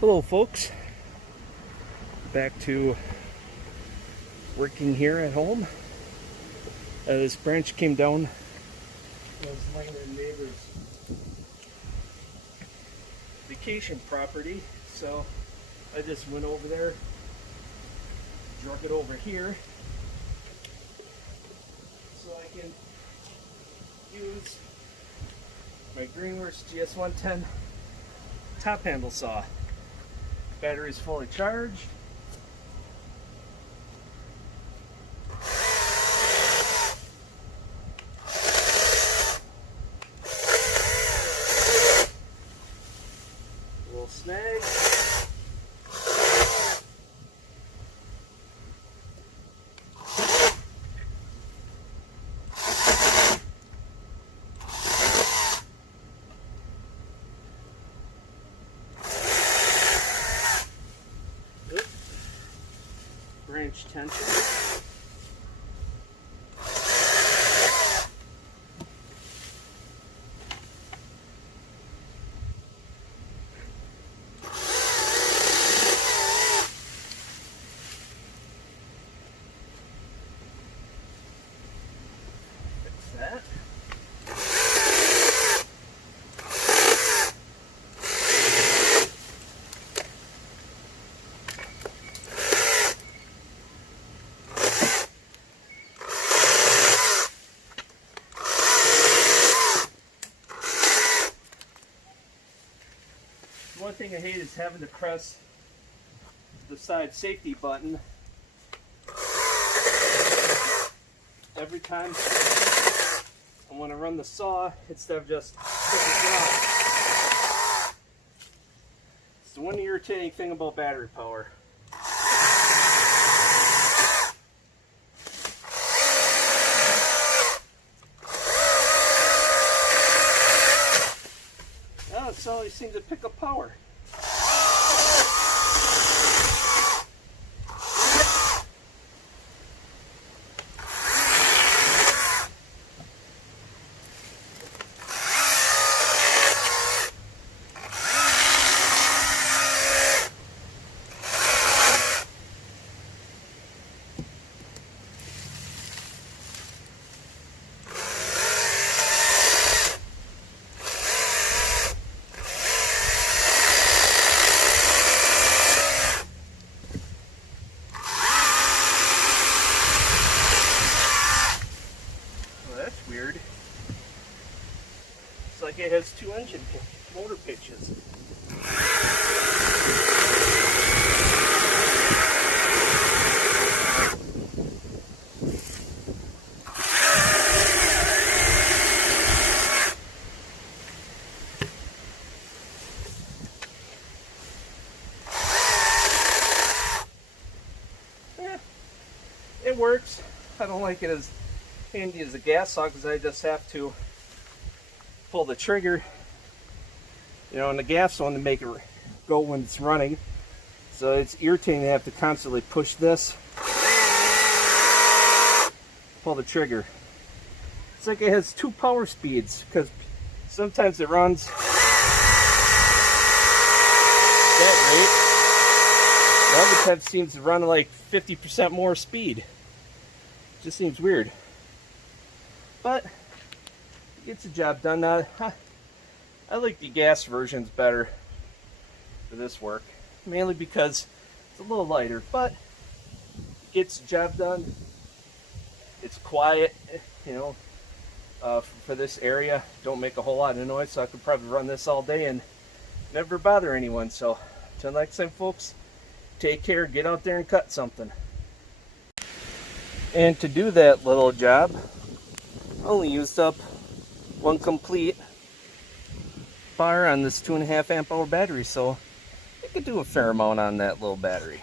Hello folks, back to working here at home. This branch came down. I was laying in neighbor's vacation property, so I just went over there, drug it over here so I can use my Greenworks GS110 top handle saw. Battery is fully charged. A little snag. Branch tension. Fix that. One thing I hate is having to press the side safety button every time I want to run the saw instead of just putting it down. It's the one irritating thing about battery power. That's all they seem to pick up power. Weird. It's like it has two motor pitches. It works. I don't like it as handy as a gas saw because I just have to pull the trigger, you know, on the gas one to make it go when it's running. So it's irritating to have to constantly push this, pull the trigger. It's like it has two power speeds because sometimes it runs that rate. The other time seems to run like 50% more speed. It just seems weird. But it gets the job done. I like the gas versions better for this work, mainly because it's a little lighter, but it gets the job done. It's quiet, you know, for this area. Don't make a whole lot of noise, so I could probably run this all day and never bother anyone. So until next time, folks, take care, get out there and cut something. And to do that little job, I only used up one complete bar on this 2.5 amp hour battery, so I could do a fair amount on that little battery.